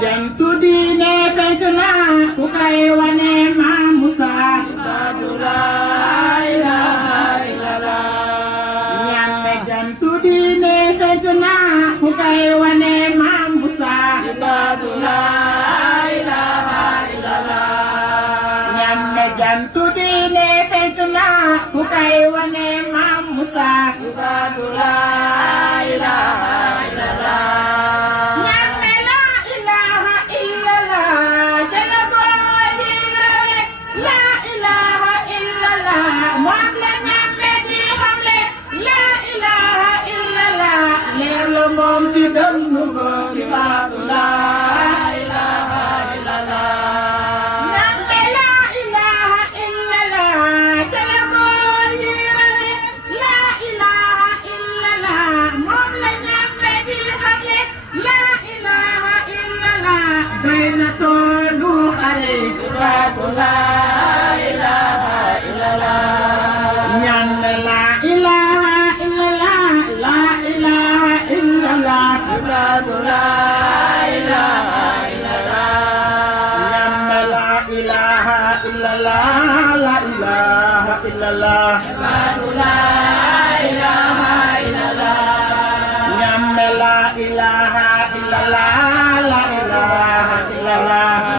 jantu diine fenk na ku kay wane Maam Musa baatu laa ilaaha illallah ñamme jantu diine fenk na ku kay wane Maam Musa baatu laa ilaaha illallah ñamme jantu diine fenk na ku kay wane Maam Musa baatu laa ilaaha illallah moom ci dënnu ko di baatu laa ilaaha illallah ñambe laa ilaaha illallah te la ko yi rawe laa ilaaha illallah moom la ñambe di xamle laa ilaaha illallah doy na toolu xale ci baatu laa